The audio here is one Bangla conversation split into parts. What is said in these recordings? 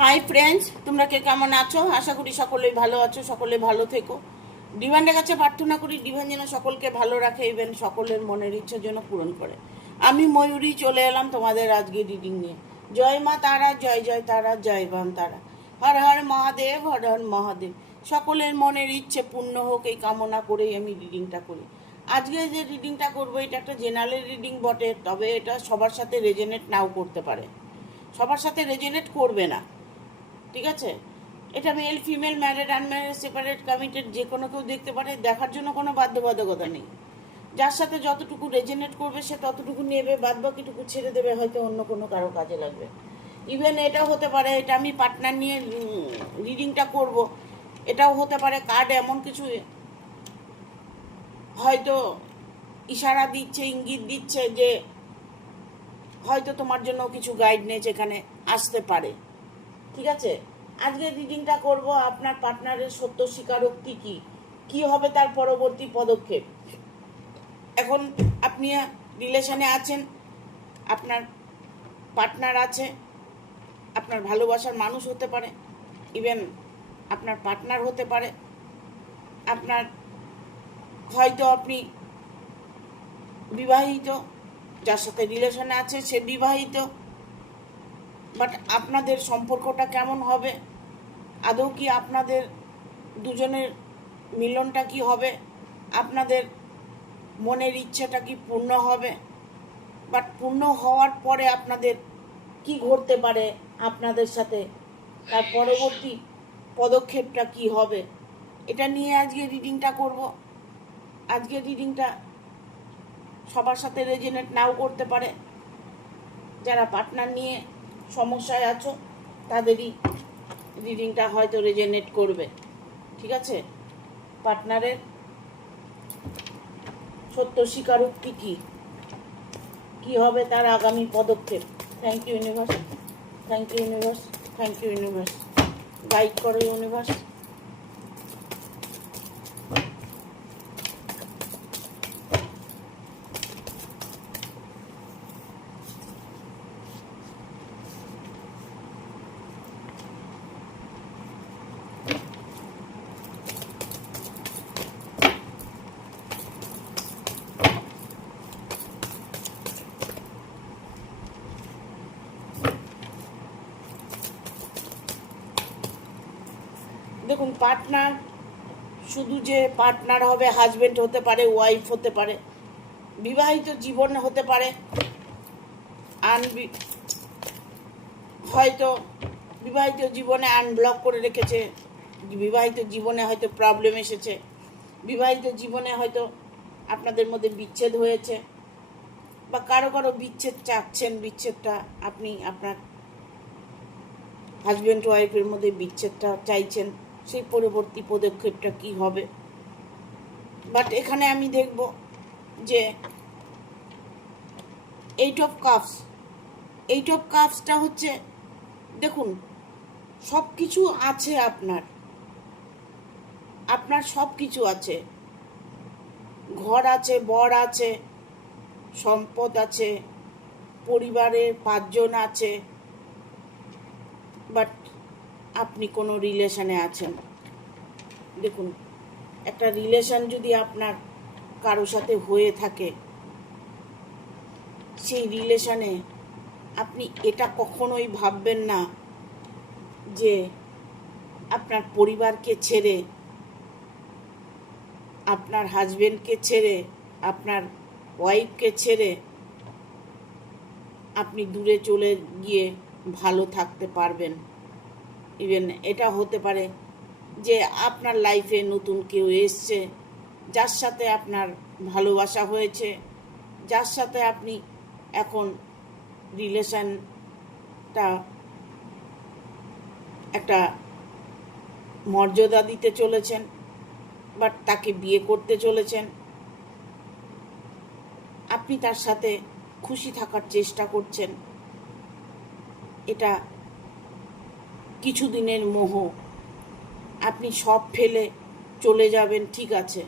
হাই ফ্রেন্ডস, তোমরা কে কেমন আছো? আশা করি সকলেই ভালো আছো, সকলে ভালো থেকো। ডিভানের কাছে প্রার্থনা করি ডিভান যেন সকলকে ভালো রাখে, ইভেন সকলের মনের ইচ্ছার জন্য পূরণ করে। আমি ময়ূরী চলে এলাম তোমাদের আজকে রিডিং নিয়ে। জয় মা তারা, জয় জয় তারা, জয় বাম তারা। হর হর মহাদেব, হর হর মহাদেব। সকলের মনের ইচ্ছে পূর্ণ হোক এই কামনা করেই আমি রিডিংটা করি। আজকে যে রিডিংটা করবো এটা একটা জেনারেল রিডিং বটে, তবে এটা সবার সাথে রেজোনেট নাও করতে পারে, সবার সাথে রেজোনেট করবে না, ঠিক আছে? এটা male female married unmarried separate committed যে কোনো কেউ দেখতে পারে, দেখার জন্য কোনো বাধ্যবাধকতা নেই। যার সাথে যতটুকু রেজোনেট করবে সে ততটুকু নেবে, বাদ বাকিটুকু ছেড়ে দেবে, হয়তো অন্য কোনো কারো কাজে লাগবে। ইভেন এটাও হতে পারে, এটা আমি পার্টনার নিয়ে রিডিংটা করব, এটাও হতে পারে কার্ড এমন কিছু হয়তো ইশারা দিচ্ছে, ইঙ্গিত দিচ্ছে যে হয়তো তোমার জন্য কিছু গাইডনেস এখানে আসতে পারে, ঠিক আছে? আজকে রিডিংটা করব আপনার পার্টনারের সত্য স্বীকারোক্তি কি হবে তার পরবর্তী পদক্ষেপ। এখন আপনি রিলেশনে আছেন, আপনার পার্টনার আছে, আপনার ভালোবাসার মানুষ হতে পারে, ইভেন আপনার পার্টনার হতে পারে, আপনার হয়তো আপনি বিবাহিত, যার সাথে রিলেশনে আছে সে বিবাহিত, বাট আপনাদের সম্পর্কটা কেমন হবে, আদৌ কি আপনাদের দুজনের মিলনটা কি হবে, আপনাদের মনের ইচ্ছাটা কি পূর্ণ হবে, বাট পূর্ণ হওয়ার পরে আপনাদের কি ঘটতে পারে আপনাদের সাথে, তার পরবর্তী পদক্ষেপটা কি হবে, এটা নিয়ে আজকে রিডিংটা করব। আজকে রিডিংটা সবার সাথে রেজোনেট নাও করতে পারে। যারা পার্টনার নিয়ে সমস্যায় আছো তাদেরই রিডিংটা হয়তো রেজোনেট করবে, ঠিক আছে? পার্টনারের সত্য স্বীকারোক্তি কি হবে তার আগামী পদক্ষেপ। Thank you universe, thank you universe, thank you universe. Guide করো ইউনিভার্স। দেখুন, পার্টনার শুধু যে পার্টনার হবে, হাজবেন্ড হতে পারে, ওয়াইফ হতে পারে, বিবাহিত জীবন হতে পারে, হয়তো বিবাহিত জীবনে আনব্লক করে রেখেছে, বিবাহিত জীবনে হয়তো প্রবলেম এসেছে, বিবাহিত জীবনে হয়তো আপনাদের মধ্যে বিচ্ছেদ হয়েছে, বা কারো কারো বিচ্ছেদ চাচ্ছেন, বিচ্ছেদটা আপনি আপনার হাজব্যান্ড ওয়াইফের মধ্যে বিচ্ছেদটা চাইছেন, সেই পরবর্তী পদক্ষেপটা কি হবে। বাট এখানে আমি দেখব যে এইট অফ কাপসটা হচ্ছে, দেখুন সব কিছু আছে, আপনার সব কিছু আছে, ঘর আছে, বর আছে, সম্পদ আছে, পরিবারের 5 জন আছে, বাট আপনি কোনো রিলেশনে আছেন। দেখুন, একটা রিলেশন যদি আপনার কারো সাথে হয়ে থাকে, সেই রিলেশনে আপনি এটা কখনোই ভাববেন না যে আপনার পরিবারকে ছেড়ে, আপনার হাজবেন্ডকে ছেড়ে, আপনার ওয়াইফকে ছেড়ে আপনি দূরে চলে গিয়ে ভালো থাকতে পারবেন। ইভেন এটা হতে পারে যে আপনার লাইফে নতুন কেউ এসছে, যার সাথে আপনার ভালোবাসা হয়েছে, যার সাথে আপনি এখন রিলেশনটা একটা মর্যাদা দিতে চলেছেন, বাট তাকে বিয়ে করতে চলেছেন, আপনি তার সাথে খুশি থাকার চেষ্টা করছেন। এটা কিছুদিনের মোহ, আপনি সব ফেলে চলে যাবেন, ঠিক আছে?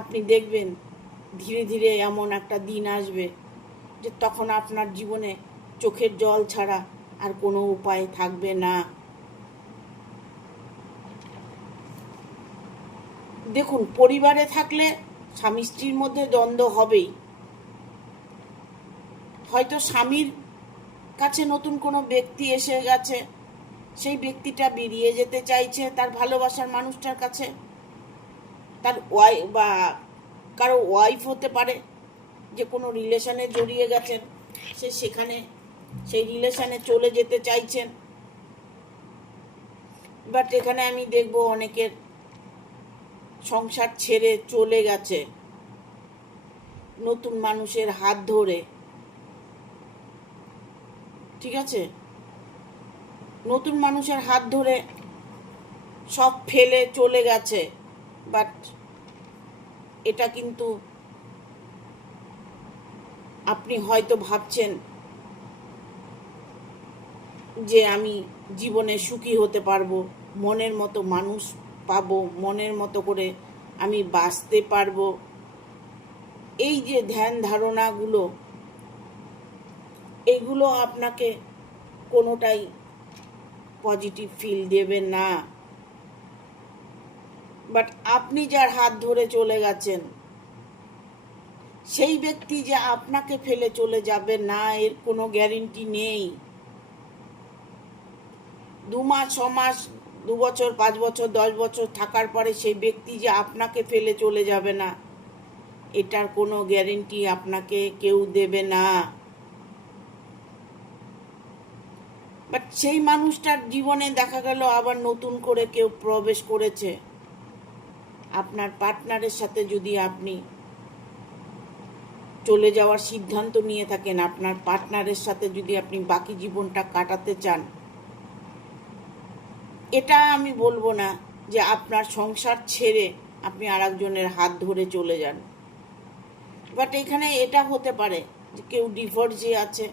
আপনি দেখবেন ধীরে ধীরে এমন একটা দিন আসবে যে তখন আপনার জীবনে চোখের জল ছাড়া আর কোনো উপায় থাকবে না। দেখুন, পরিবারে থাকলে স্বামী স্ত্রীর মধ্যে দ্বন্দ্ব হবেই। হয়তো স্বামীর কাছে নতুন কোনো ব্যক্তি এসে গেছে, সেই ব্যক্তিটা বেরিয়ে যেতে চাইছে তার ভালোবাসার মানুষটার কাছে। তার ওয়াইফ বা কারো ওয়াইফ হতে পারে, যে কোনো রিলেশনে জড়িয়ে গেছেন, সেখানে সেই রিলেশনে চলে যেতে চাইছেন। বাট এখানে আমি দেখব অনেকের সংসার ছেড়ে চলে গেছে নতুন মানুষের হাত ধরে। ঠিক আছে, নতুন মানুষের হাত ধরে সব ফেলে চলে গেছে। বাট এটা কিন্তু আপনি হয়তো ভাবছেন যে আমি জীবনে সুখী হতে পারবো, মনের মতো মানুষ পাবো, মনের মতো করে আমি বাঁচতে পারবো। এই যে ধ্যান ধারণাগুলো, এগুলো আপনাকে কোনোটাই পজিটিভ ফিল দেবে না। বাট আপনি যার হাত ধরে চলে গেছেন, সেই ব্যক্তি যে আপনাকে ফেলে চলে যাবে না এর কোনো গ্যারেন্টি নেই। 2 মাস, 6 মাস, 2 বছর, 5 বছর, 10 বছর থাকার পরে সেই ব্যক্তি যে আপনাকে ফেলে চলে যাবে না, এটার কোনো গ্যারেন্টি আপনাকে কেউ দেবে না। বাট সেই মানুষটার জীবনে দেখা গেল আবার নতুন করে কেউ প্রবেশ করেছে। আপনার পার্টনারের সাথে যদি আপনি চলে যাওয়ার সিদ্ধান্ত নিয়ে থাকেন, আপনার পার্টনারের সাথে যদি আপনি বাকি জীবনটা কাটাতে চান, এটা আমি বলবো না যে আপনার সংসার ছেড়ে আপনি আরেকজনের হাত ধরে চলে যান। বাট এখানে এটা হতে পারে যে কেউ ডিভোর্সে আছে,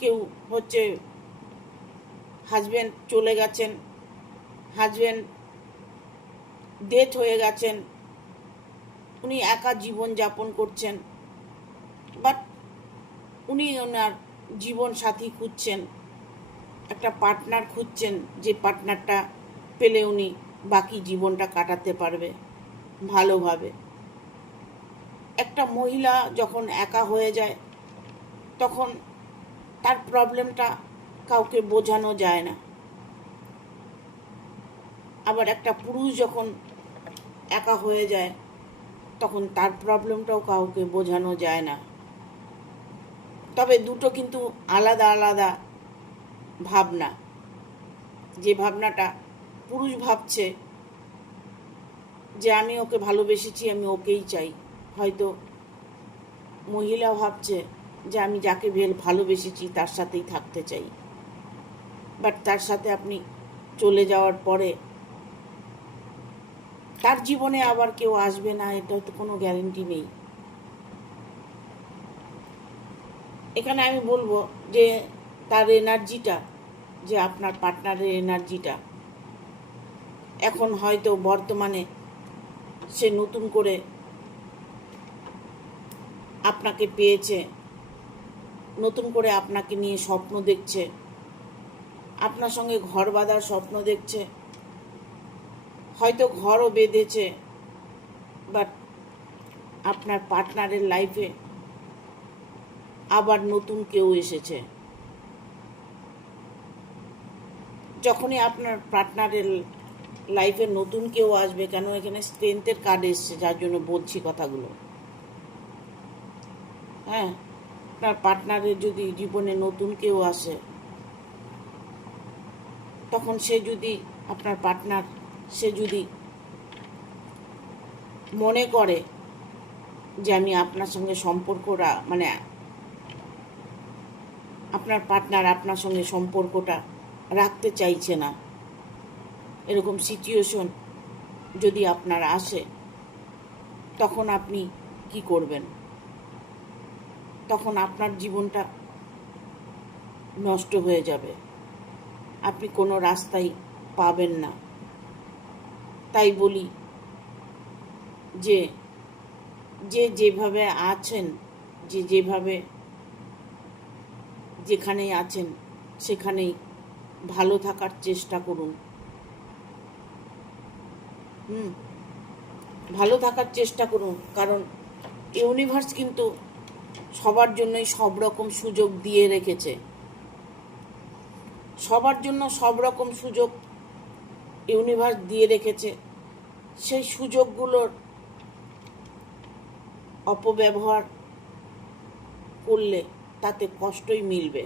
কেউ হচ্ছে হাজব্যান্ড চলে গেছেন, হাজব্যান্ড ডেথ হয়ে গেছেন, উনি একা জীবন যাপন করছেন। বাট উনি ওনার জীবন সাথী খুঁজছেন, একটা পার্টনার খুঁজছেন, যে পার্টনারটা পেলে উনি বাকি জীবনটা কাটাতে পারবে ভালোভাবে। একটা মহিলা যখন একা হয়ে যায়, তখন তার প্রবলেমটা কাউকে বোঝানো যায় না। আবার একটা পুরুষ যখন একা হয়ে যায়, তখন তার প্রবলেমটাও কাউকে বোঝানো যায় না। তবে দুটো কিন্তু আলাদা আলাদা ভাবনা। যে ভাবনাটা পুরুষ ভাবছে যে আমি ওকে ভালোবেসেছি, আমি ওকেই চাই, হয়তো মহিলা ভাবছে যে আমি যাকে ভালোবেসেছি তার সাথেই থাকতে চাই। বাট তার সাথে আপনি চলে যাওয়ার পরে তার জীবনে আবার কেউ আসবে না, এটা তো কোনো গ্যারেন্টি নেই। এখানে আমি বলবো যে তার এনার্জিটা, যে আপনার পার্টনারের এনার্জিটা এখন হয়তো বর্তমানে সে নতুন করে আপনাকে পেয়েছে, নতুন করে আপনাকে নিয়ে স্বপ্ন দেখছে, আপনার সঙ্গে ঘর বাঁধার স্বপ্ন দেখছে, হয়তো ঘরও বেঁধেছে। বাট আপনার পার্টনারের লাইফে আবার নতুন কেউ এসেছে। যখনই আপনার পার্টনারের লাইফে নতুন কেউ আসবে, কেন এখানে স্ট্রেংথের কার্ড এসছে, যার জন্য বলছি কথাগুলো। হ্যাঁ, আপনার পার্টনারের যদি জীবনে নতুন কেউ আসে, তখন সে যদি আপনার পার্টনার, সে যদি মনে করে যে আমি আপনার সঙ্গে সম্পর্কটা, মানে আপনার পার্টনার আপনার সঙ্গে সম্পর্কটা রাখতে চাইছে না, এরকম সিচুয়েশন যদি আপনার আসে, তখন আপনি কি করবেন? তখন আপনার জীবনটা নষ্ট হয়ে যাবে, আপনি কোনো রাস্তাই পাবেন না। তাই বলি যে যেভাবে আছেন, যেভাবে যেখানেই আছেন, সেখানেই ভালো থাকার চেষ্টা করুন। ভালো থাকার চেষ্টা করুন, কারণ ইউনিভার্স কিন্তু সবার জন্যই সব রকম সুযোগ দিয়ে রেখেছে। সবার জন্য সব রকম সুযোগ ইউনিভার্স দিয়ে রেখেছে। সেই সুযোগগুলোর অপব্যবহার করলে তাতে কষ্টই মিলবে।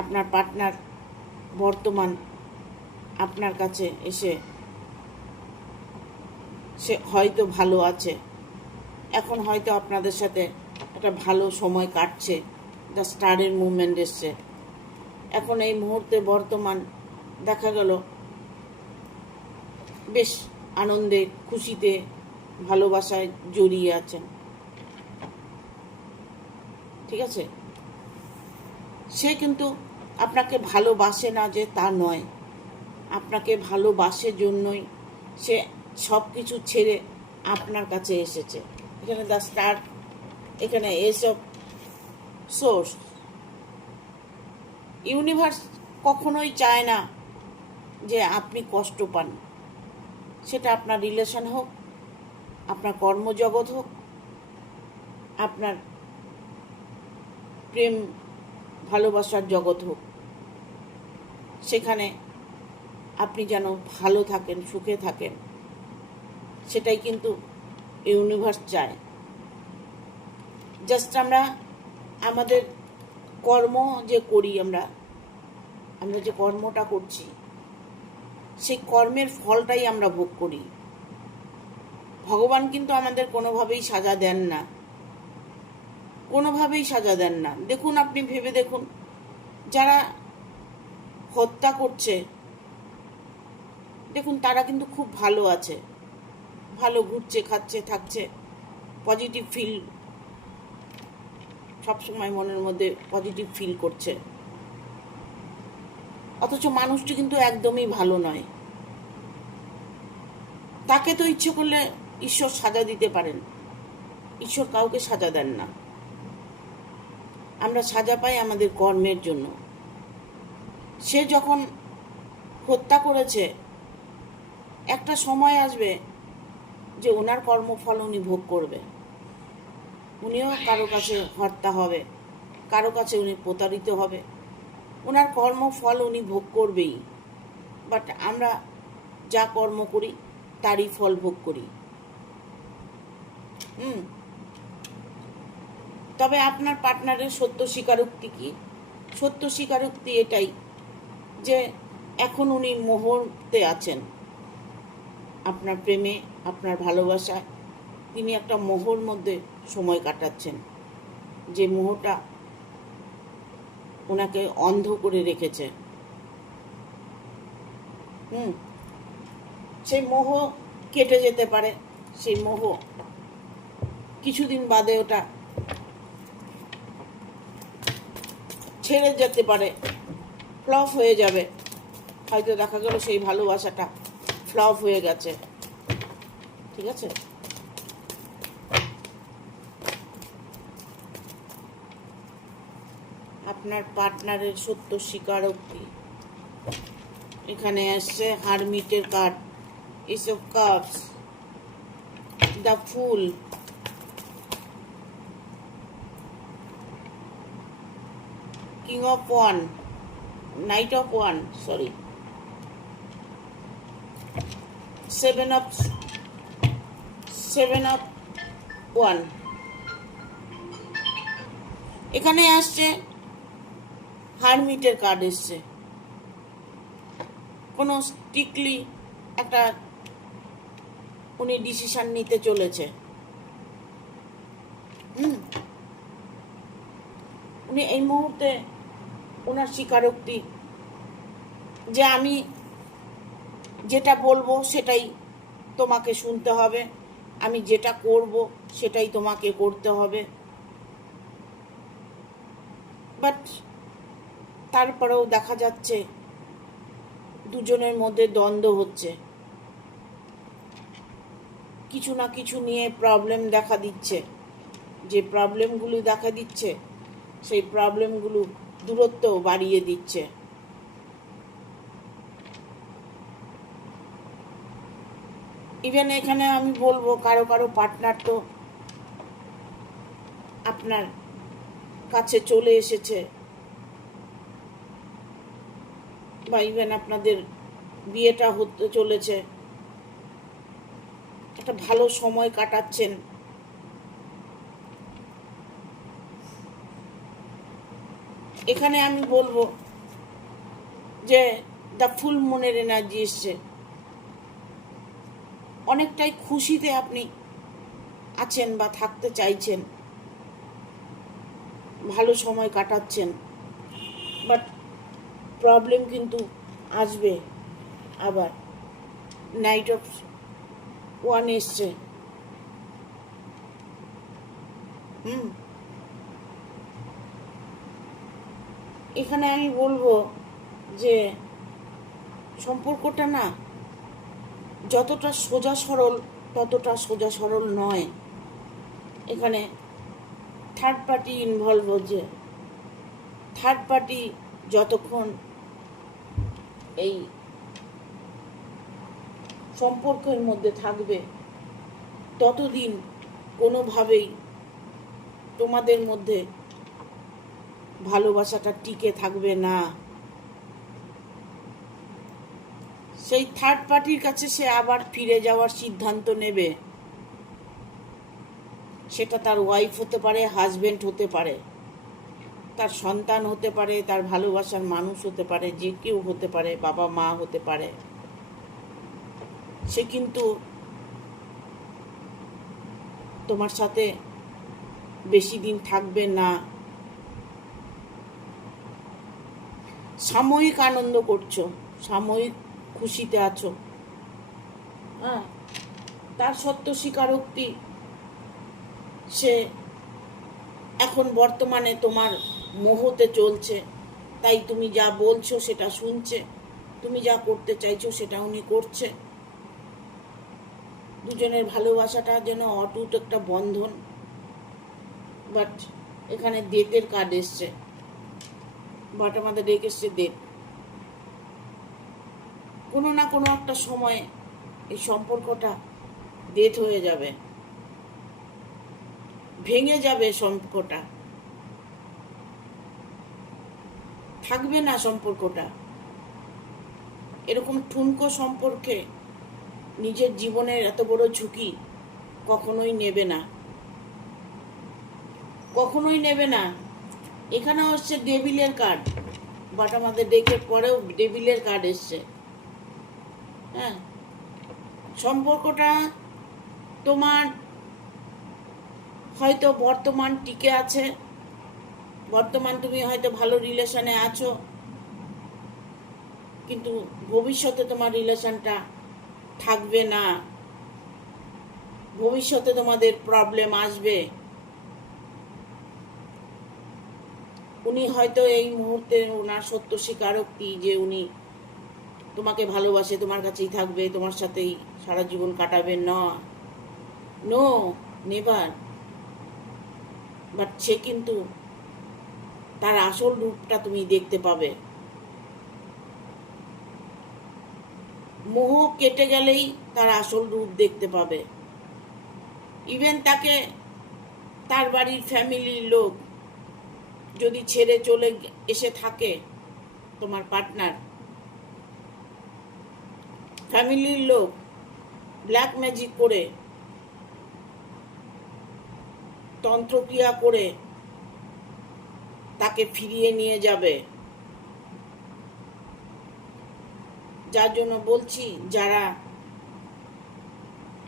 আপনার পার্টনার বর্তমান আপনার কাছে এসে সে হয়তো ভালো আছে, এখন হয়তো আপনাদের সাথে একটা ভালো সময় কাটছে, দ্য স্টারের মুভমেন্ট এসছে। এখন এই মুহূর্তে বর্তমান দেখা গেল বেশ আনন্দে, খুশিতে, ভালোবাসায় জড়িয়ে আছেন। ঠিক আছে, সে কিন্তু আপনাকে ভালোবাসে না যে তা নয়, আপনাকে ভালোবাসে জন্যই সে সব কিছু ছেড়ে আপনার কাছে এসেছে। এখানে দ্য স্টার, এখানে এসব সোর্স। ইউনিভার্স কখনোই চায় না যে আপনি কষ্ট পান, সেটা আপনার রিলেশন হোক, আপনার কর্মজগৎ হোক, আপনার প্রেম ভালোবাসার জগৎ হোক, সেখানে আপনি যেন ভালো থাকেন, সুখে থাকেন, সেটাই কিন্তু ইউনিভার্স চায়। জাস্ট আমরা আমাদের কর্ম যে করি, আমরা যে কর্মটা করছি, সেই কর্মের ফলটাই আমরা ভোগ করি। ভগবান কিন্তু আমাদের কোনোভাবেই সাজা দেন না, কোনোভাবেই সাজা দেন না। দেখুন, আপনি ভেবে দেখুন, যারা হত্যা করছে, দেখুন তারা কিন্তু খুব ভালো আছে, ভালো ঘুরছে, খাচ্ছে, থাকছে, পজিটিভ ফিল, সবসময় মনের মধ্যে পজিটিভ ফিল করছে। অথচ মানুষটি কিন্তু একদমই ভালো নয়। তাকে তো ইচ্ছে করলে ঈশ্বর সাজা দিতে পারেন, ঈশ্বর কাউকে সাজা দেন না। আমরা সাজা পাই আমাদের কর্মের জন্য। সে যখন হত্যা করেছে, একটা সময় আসবে যে ওনার কর্মফল উনি ভোগ করবে। উনিও কারো কাছে হত্যা হবে, কারো কাছে উনি প্রতারিত হবে, ওনার কর্মফল উনি ভোগ করবেই। বাট আমরা যা কর্ম করি তারই ফল ভোগ করি। তবে আপনার পার্টনারের সত্য স্বীকারোক্তি কি? সত্য স্বীকারোক্তি এটাই যে এখন উনি মোহতে আছেন, আপনার প্রেমে, আপনার ভালোবাসায় তিনি একটা মোহর মধ্যে সময় কাটাচ্ছেন, যে মোহটা ওনাকে অন্ধ করে রেখেছে। সেই মোহ কেটে যেতে পারে, সেই মোহ কিছুদিন বাদে ওটা ছেড়ে যেতে পারে, ফ্লপ হয়ে যাবে। হয়তো দেখা গেল সেই ভালোবাসাটা ফ্লপ হয়ে গেছে। ঠিক আছে, আপনার পার্টনারের সত্য স্বীকারোক্তি এখানে আসছে হারমিটের card, ace of cups, the fool, king of one, knight of one, sorry, seven of one. এখানে আসছে হারমিটের কার্ড এসছে। কোনো স্ট্রিক্টলি একটা উনি ডিসিশন নিতে চলেছে। উনি এই মুহূর্তে ওনার স্বীকারোক্তি যে আমি যেটা বলবো সেটাই তোমাকে শুনতে হবে, আমি যেটা করব সেটাই তোমাকে করতে হবে। বাট তারপরেও দেখা যাচ্ছে দুজনের মধ্যে দ্বন্দ্ব হচ্ছে, কিছু না কিছু নিয়ে প্রবলেম দেখা দিচ্ছে। যে প্রবলেমগুলি দেখা দিচ্ছে সেই প্রবলেমগুলো দূরত্ব বাড়িয়ে দিচ্ছে। ইভেন এখানে আমি বলবো কারো কারো পার্টনার তো আপনার কাছে চলে এসেছে, বা ইভেন আপনাদের বিয়েটা হতে চলেছে, একটা ভালো সময় কাটাচ্ছেন। এখানে আমি বলবো যে দ্য ফুল মুনের এনার্জি এসছে, অনেকটাই খুশিতে আপনি আছেন বা থাকতে চাইছেন, ভালো সময় কাটাচ্ছেন, বাট প্রবলেম কিন্তু আসবে। আবার নাইট অফ ওয়ান এসছে। এখানে আমি বলবো যে সম্পর্কটা না যতটা সোজা সরল ততটা সোজা সরল নয়। এখানে থার্ড পার্টি ইনভলভ হচ্ছে। থার্ড পার্টি যতক্ষণ এই সম্পর্কের মধ্যে থাকবে ততদিন কোনোভাবেই তোমাদের মধ্যে ভালোবাসাটা টিকে থাকবে না। সেই থার্ড পার্টির কাছে সে আবার ফিরে যাওয়ার সিদ্ধান্ত নেবে। সেটা তার ওয়াইফ হতে পারে, হাজবেন্ড হতে পারে, তার সন্তান হতে পারে, তার ভালোবাসার মানুষ হতে পারে, যে কেউ হতে পারে, বাবা মা হতে পারে। সে কিন্তু তোমার সাথে বেশি দিন থাকবে না। সাময়িক আনন্দ করছো, সাময়িক খুশিতে আছো, হ্যাঁ, তার সত্য স্বীকারোক্তি সে এখন বর্তমানে তোমার মোহতে চলছে। তাই তুমি যা বলছো সেটা শুনছে, তুমি যা করতে চাইছো সেটা উনি করছে। দুজনের ভালোবাসাটা যেন অটুট একটা বন্ধন। বাট এখানে ডেথের কার্ড এসছে, বাট আমাদের ডেক এসছে ডেথ। কোনো না কোনো একটা সময়ে এই সম্পর্কটা ডেথ হয়ে যাবে, ভেঙে যাবে সম্পর্কটা, থাকবে না সম্পর্কটা। এরকম ঠুনকো সম্পর্কে নিজের জীবনের এত বড় ঝুঁকি কখনোই নেবে না, কখনোই নেবে না। এখানে হচ্ছে ডেভিলের কার্ড, বাট আমাদের ডেকের পরেও ডেভিলের কার্ড এসছে। হ্যাঁ, সম্পর্কটা তোমার হয়তো বর্তমান টিকে আছে, বর্তমান তুমি হয়তো ভালো রিলেশনে আছো, কিন্তু ভবিষ্যতে তোমার রিলেশনটা থাকবে না। ভবিষ্যতে তোমাদের প্রবলেম আসবে। উনি হয়তো এই মুহূর্তে ওনার সত্য স্বীকারোক্তি যে উনি তোমাকে ভালোবাসে, তোমার কাছেই থাকবে, তোমার সাথেই সারা জীবন কাটাবে, না, নো, নেভার। বাট সে কিন্তু তার আসল রূপটা তুমি দেখতে পাবে। মোহ কেটে গেলেই তার আসল রূপ দেখতে পাবে। ইভেন তাকে তার বাড়ির ফ্যামিলির লোক যদি ছেড়ে চলে এসে থাকে, তোমার পার্টনার, ফ্যামিলির লোক ব্ল্যাক ম্যাজিক করে, তন্ত্রক্রিয়া করে তাকে ফিরিয়ে নিয়ে যাবে। যার জন্য বলছি, যারা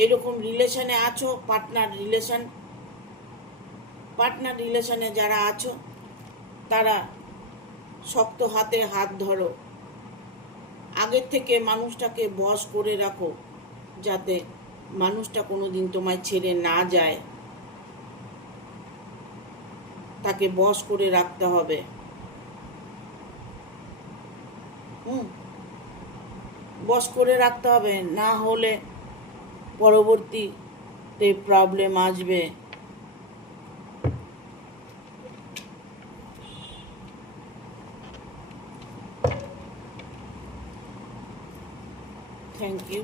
এরকম রিলেশনে আছো, পার্টনার রিলেশনে যারা আছো, তারা শক্ত হাতে হাত ধরো। আগের থেকে মানুষটাকে বশ করে রাখো, যাতে মানুষটা কোনোদিন তোমায় ছেড়ে না যায়। তাকে বশ করে রাখতে হবে। বশ করে রাখতে হবে, না হলে পরবর্তীতে প্রবলেম আসবে। Thank you.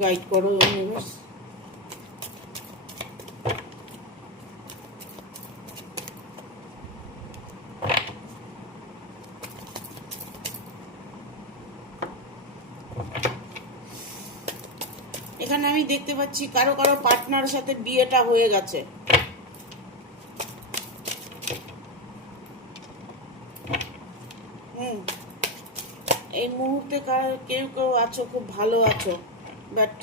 গাইড করো ইউনিভার্স। এখানে আমি দেখতে পাচ্ছি কারো কারো পার্টনারের সাথে বিয়েটা হয়ে গেছে। এই মুহূর্তে কেউ কেউ আছো, খুব ভালো আছো, বাট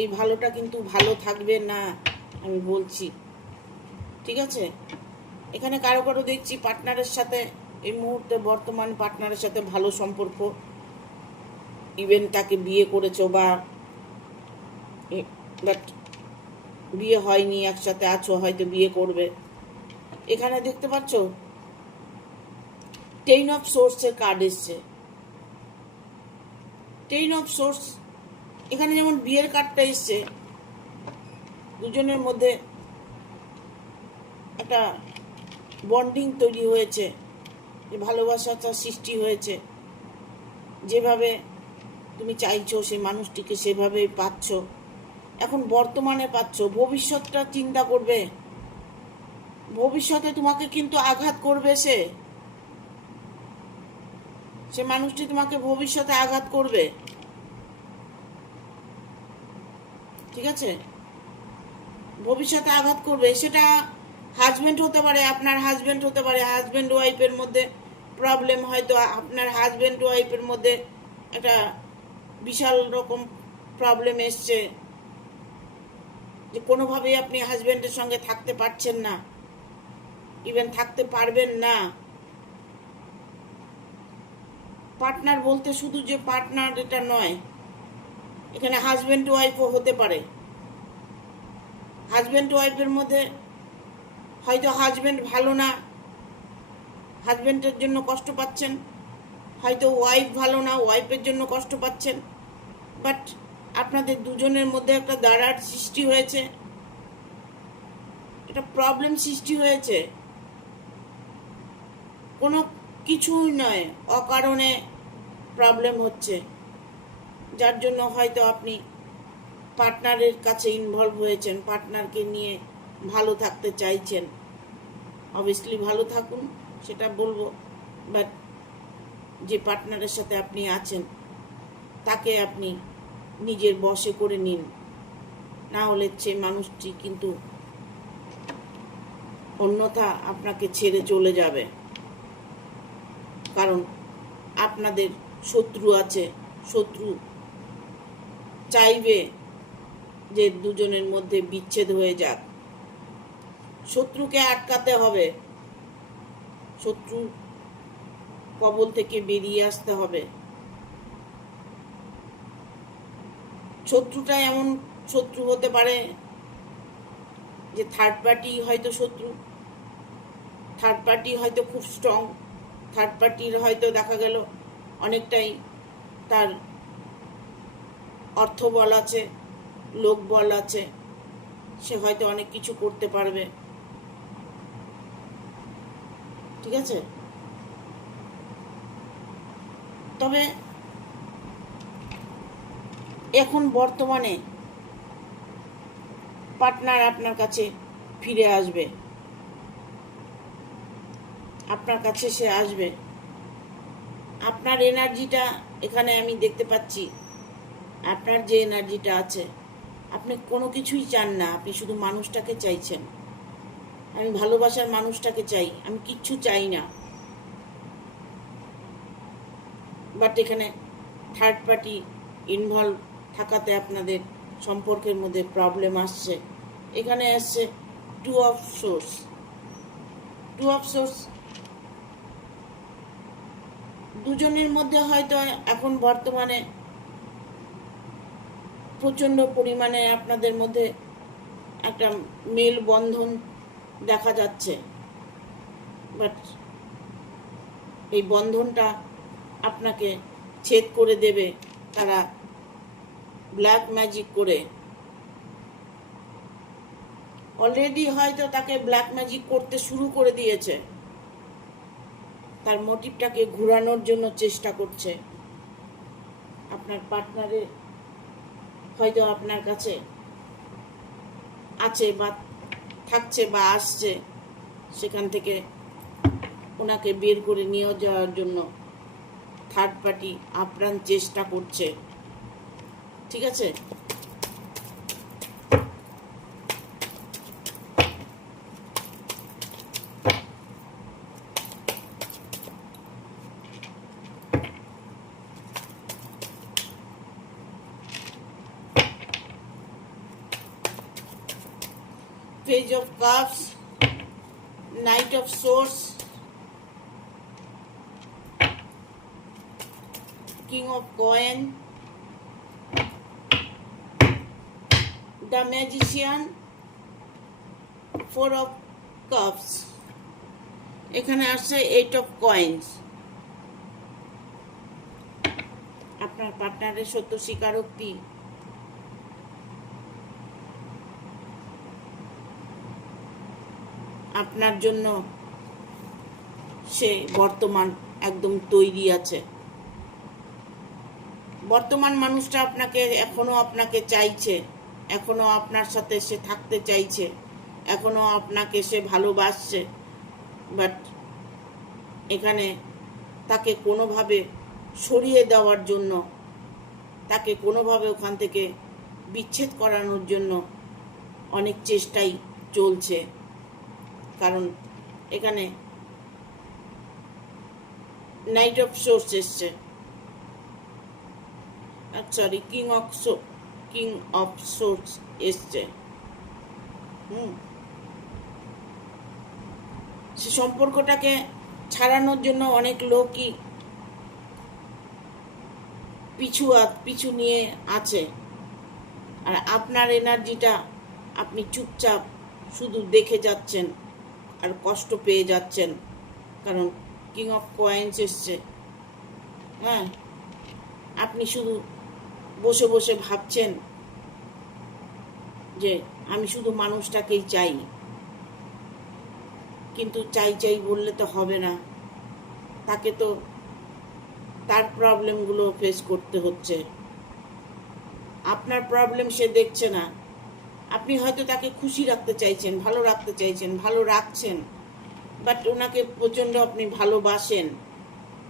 এই ভালোটা কিন্তু ভালো থাকবে না, আমি বলছি, ঠিক আছে? এখানে কারো কারো দেখছি পার্টনারের সাথে এই মুহূর্তে বর্তমান পার্টনারের সাথে ভালো সম্পর্ক, ইভেন তাকে বিয়ে করেছো বা বাট বিয়ে হয়নি, একসাথে আছো, হয়তো বিয়ে করবে। এখানে দেখতে পাচ্ছ 10 অফ সোর্সের কার্ড এসছে। 10 অফ সোর্স, এখানে যেমন বিয়ের কার্ডটা এসছে, দুজনের মধ্যে একটা বন্ডিং তৈরি হয়েছে, যে ভালোবাসাটা সৃষ্টি হয়েছে, যেভাবে তুমি চাইছো সেই মানুষটিকে সেভাবেই পাচ্ছ, এখন বর্তমানে পাচ্ছ। ভবিষ্যৎটা চিন্তা করবে, ভবিষ্যতে তোমাকে কিন্তু আঘাত করবে সে মানুষটি তোমাকে ভবিষ্যতে আঘাত করবে, ঠিক আছে? ভবিষ্যতে আঘাত করবে, সেটা হাজবেন্ড হতে পারে, আপনার হাজবেন্ড হতে পারে, হাজবেন্ড ওয়াইফের মধ্যে প্রবলেম, হয়তো আপনার হাজবেন্ড ওয়াইফের মধ্যে একটা বিশাল রকম প্রবলেম এসছে, যে কোনোভাবেই আপনি হাজবেন্ডের সঙ্গে থাকতে পারছেন না, ইভেন থাকতে পারবেন না। পার্টনার বলতে শুধু যে পার্টনার এটা নয়, এখানে হাজবেন্ড ওয়াইফও হতে পারে। হাজবেন্ড ওয়াইফের মধ্যে হয়তো হাজবেন্ড ভালো না, হাজবেন্ডের জন্য কষ্ট পাচ্ছেন, হয়তো ওয়াইফ ভালো না, ওয়াইফের জন্য কষ্ট পাচ্ছেন, বাট আপনাদের দুজনের মধ্যে একটা দাঁড়ার সৃষ্টি হয়েছে, একটা প্রবলেম সৃষ্টি হয়েছে, কোনো কিছুই নয়, অকারণে প্রবলেম হচ্ছে, যার জন্য হয়তো আপনি পার্টনারের কাছে ইনভলভ হয়েছেন, পার্টনারকে নিয়ে ভালো থাকতে চাইছেন। অবভিয়াসলি ভালো থাকুন, সেটা বলবো, বাট যে পার্টনারের সাথে আপনি আছেন তাকে আপনি নিজের বশে করে নিন, না হলে সে মানুষটি কিন্তু অন্যথা আপনাকে ছেড়ে চলে যাবে, কারণ আপনাদের শত্রু আছে, শত্রু চাইবে যে দুজনের মধ্যে বিচ্ছেদ হয়ে যাক, শত্রুকে আটকাতে হবে, শত্রু কবল থেকে বেরিয়ে আসতে হবে। শত্রুটা এমন শত্রু হতে পারে যে থার্ড পার্টি হয়তো শত্রু, থার্ড পার্টি হয়তো খুব স্ট্রং, থার্ড পার্টির হয়তো দেখা গেল অনেকটাই তার অর্থ বল আছে, লোক বল আছে, সে হয়তো অনেক কিছু করতে পারবে, ঠিক আছে? তবে এখন বর্তমানে পার্টনার আপনার কাছে ফিরে আসবে, আপনার কাছে সে আসবে। আপনার এনার্জিটা এখানে আমি দেখতে পাচ্ছি, আপনার যে এনার্জিটা আছে, আপনি কোনো কিছুই চান না, আপনি শুধু মানুষটাকে চাইছেন। আমি ভালোবাসার মানুষটাকে চাই, আমি কিচ্ছু চাই না, বাট এখানে থার্ড পার্টি ইনভলভ থাকাতে আপনাদের সম্পর্কের মধ্যে প্রবলেম আসছে। এখানে আসছে 2 অফ সোর্স। 2 অফ সোর্স দুজনের মধ্যে হয়তো এখন বর্তমানে প্রচণ্ড পরিমাণে আপনাদের মধ্যে একটা মেল বন্ধন দেখা যাচ্ছে, বাট এই বন্ধনটা আপনাকে ছেদ করে দেবে তারা ব্ল্যাক ম্যাজিক করে। অলরেডি হয়তো তাকে ব্ল্যাক ম্যাজিক করতে শুরু করে দিয়েছে, তার মোটিভটাকে ঘোরানোর জন্য চেষ্টা করছে। আপনার পার্টনারে হয়তো আপনার কাছে আছে বা থাকছে বা আসছে, সেখান থেকে ওনাকে বের করে নিয়ে যাওয়ার জন্য থার্ড পার্টি আপ্রাণ চেষ্টা করছে। ঠিক আছে, page of cups, night of swords, king of coin, the magician, four of cups, এখানে আসছে এইট অফ কয়েন্স। আপনার পার্টনারের সত্য স্বীকারোক্তি, আপনার জন্য সে বর্তমান একদম তৈরি আছে। বর্তমান মানুষটা আপনাকে চাইছে, এখনো আপনার সাথে সে থাকতে চাইছে, এখনো আপনাকে সে ভালোবাসছে, বাট এখানে তাকে কোনোভাবে সরিয়ে দেওয়ার জন্য, তাকে কোনোভাবে ওখান থেকে বিচ্ছেদ করানোর জন্য অনেক চেষ্টাই চলছে। কারণ এখানে নাইট অফ সোর্স এসছে, সরি কিং অফ সোর্স এসছে। সে সম্পর্কটাকে ছাড়ানোর জন্য অনেক লোকই পিছু নিয়ে আছে, আর আপনার এনার্জিটা আপনি চুপচাপ শুধু দেখে যাচ্ছেন আর কষ্ট পেয়ে যাচ্ছেন। কারণ কিং অফ কয়েন্স এসছে। হ্যাঁ, আপনি শুধু বসে বসে ভাবছেন যে আমি শুধু মানুষটাকেই চাই, কিন্তু চাই বললে তো হবে না, তাকে তো তার প্রবলেমগুলো ফেস করতে হচ্ছে। আপনার প্রবলেম সে দেখছে না। আপনি হয়তো তাকে খুশি রাখতে চাইছেন, ভালো রাখতে চাইছেন, ভালো রাখছেন, বাট ওনাকে প্রচণ্ড আপনি ভালোবাসেন।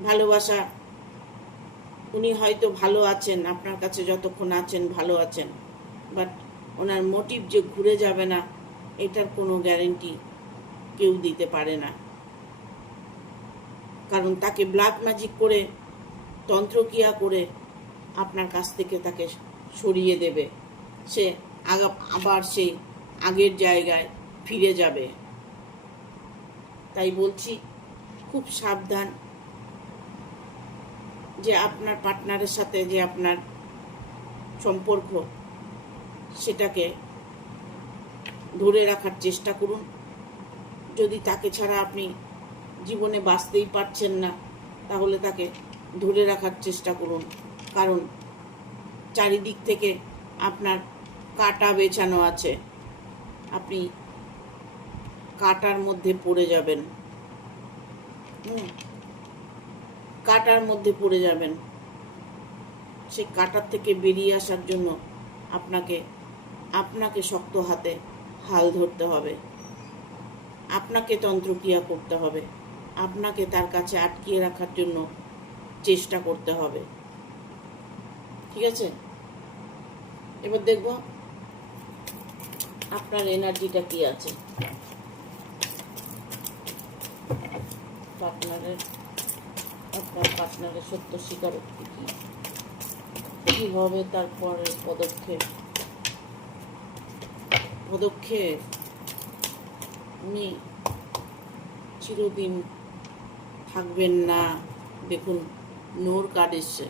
ভালোবাসা, উনি হয়তো ভালো আছেন, আপনার কাছে যতক্ষণ আছেন ভালো আছেন, বাট ওনার মোটিভ যে ঘুরে যাবে না, এটার কোনো গ্যারেন্টি কেউ দিতে পারে না। কারণ তাকে ব্ল্যাক ম্যাজিক করে, তন্ত্রক্রিয়া করে আপনার কাছ থেকে তাকে সরিয়ে দেবে। সে আবার সেই আগের জায়গায় ফিরে যাবে। তাই বলছি, খুব সাবধান যে আপনার পার্টনারের সাথে যে আপনার সম্পর্ক, সেটাকে ধরে রাখার চেষ্টা করুন। যদি তাকে ছাড়া আপনি জীবনে বাঁচতেই পারছেন না, তাহলে তাকে ধরে রাখার চেষ্টা করুন। কারণ চারিদিক থেকে আপনার কাঁটা বেছানো আছে, আপনি কাঁটার মধ্যে পড়ে যাবেন। কাঁটার মধ্যে পড়ে যাবেন। সেই কাঁটার থেকে বেরিয়ে আসার জন্য আপনাকে শক্ত হাতে হাল ধরতে হবে, আপনাকে তন্ত্রক্রিয়া করতে হবে, আপনাকে তার কাছে আটকিয়ে রাখার জন্য চেষ্টা করতে হবে। ঠিক আছে, এবার দেখব আপনার এনার্জিটা কি আছে। আপনার পার্টনারের সত্য স্বীকারোক্তি কি হবে, তারপরে পদক্ষেপ উনি চিরদিন থাকবেন না। দেখুন, নোর কার্ড এসছে,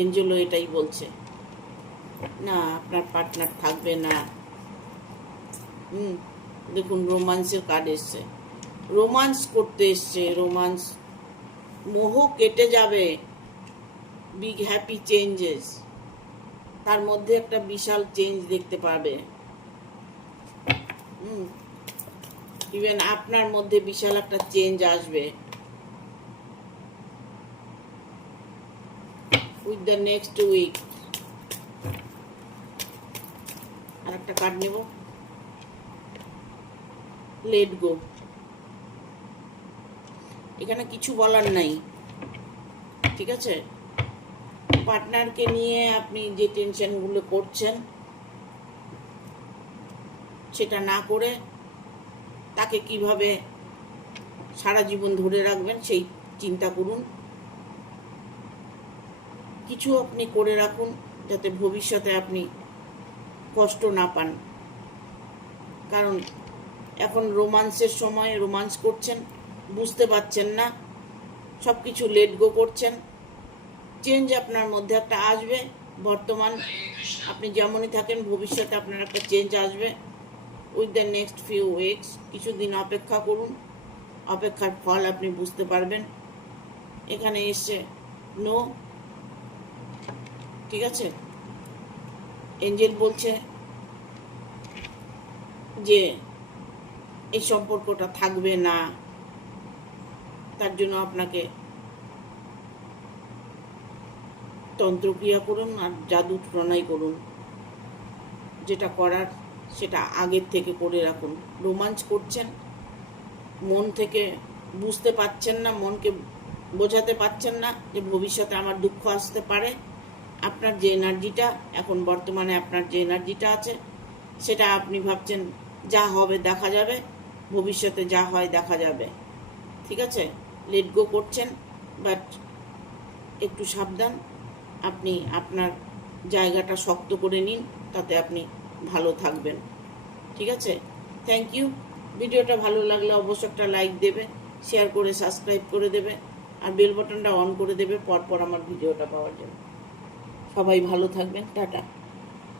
এঞ্জেলও এটাই বলছে, না আপনার পার্টনার থাকবে না। দেখুন রোমান্সের কার্ড এসছে, রোমান্স করতে এসছে, রোমান্স, মোহ কেটে যাবে, বিগ হ্যাপি চেঞ্জেস, তার মধ্যে একটা বিশাল চেঞ্জ দেখতে পাবে। ইভেন আপনার মধ্যে বিশাল একটা চেঞ্জ আসবে উইথ দ্য নেক্সট উইক। আর একটা কার্ড নেব, লেট গো। এখানে কিছু বলার নাই, ঠিক আছে? পার্টনারকে নিয়ে আপনি যে টেনশনগুলো করছেন সেটা না করে তাকে কিভাবে সারা জীবন ধরে রাখবেন সেই চিন্তা করুন। কিছু আপনি করে রাখুন যাতে ভবিষ্যতে আপনি কষ্ট না পান, কারণ এখন রোমান্সের সময়, রোমান্স করছেন, বুঝতে পারছেন না, সব কিছু লেট গো করছেন। চেঞ্জ আপনার মধ্যে একটা আসবে। বর্তমান আপনি যেমনই থাকেন, ভবিষ্যতে আপনার একটা চেঞ্জ আসবে with the next few weeks. কিছুদিন অপেক্ষা করুন, অপেক্ষার ফল আপনি বুঝতে পারবেন। এখানে এসছে নো, ঠিক আছে? এঞ্জেল বলছে যে এই সম্পর্কটা থাকবে না, তার জন্য আপনাকে তন্ত্রক্রিয়া করুন আর জাদু প্রণয় করুন, যেটা করার সেটা আগের থেকে করে রাখুন। রোমাঞ্চ করছেন, মন থেকে বুঝতে পারছেন না, মনকে বোঝাতে পারছেন না যে ভবিষ্যতে আমার দুঃখ আসতে পারে। আপনার যে এনার্জিটা এখন বর্তমানে, আপনার যে এনার্জিটা আছে সেটা আপনি ভাবছেন যা হবে দেখা যাবে, ভবিষ্যতে যা হয় দেখা যাবে, ঠিক আছে? লেট গো করছেন, বাট একটু সাবধান। আপনি আপনার জায়গাটা শক্ত করে নিন, তাতে আপনি ভালো থাকবেন, ঠিক আছে? Thank you. ভিডিওটা ভালো লাগলে অবশ্যই একটা লাইক দেবে, শেয়ার করে সাবস্ক্রাইব করে দেবে, আর বেল বাটনটা অন করে দেবে পরপর আমার ভিডিওটা পাওয়ার জন্য। সবাই ভালো থাকবেন, টাটা।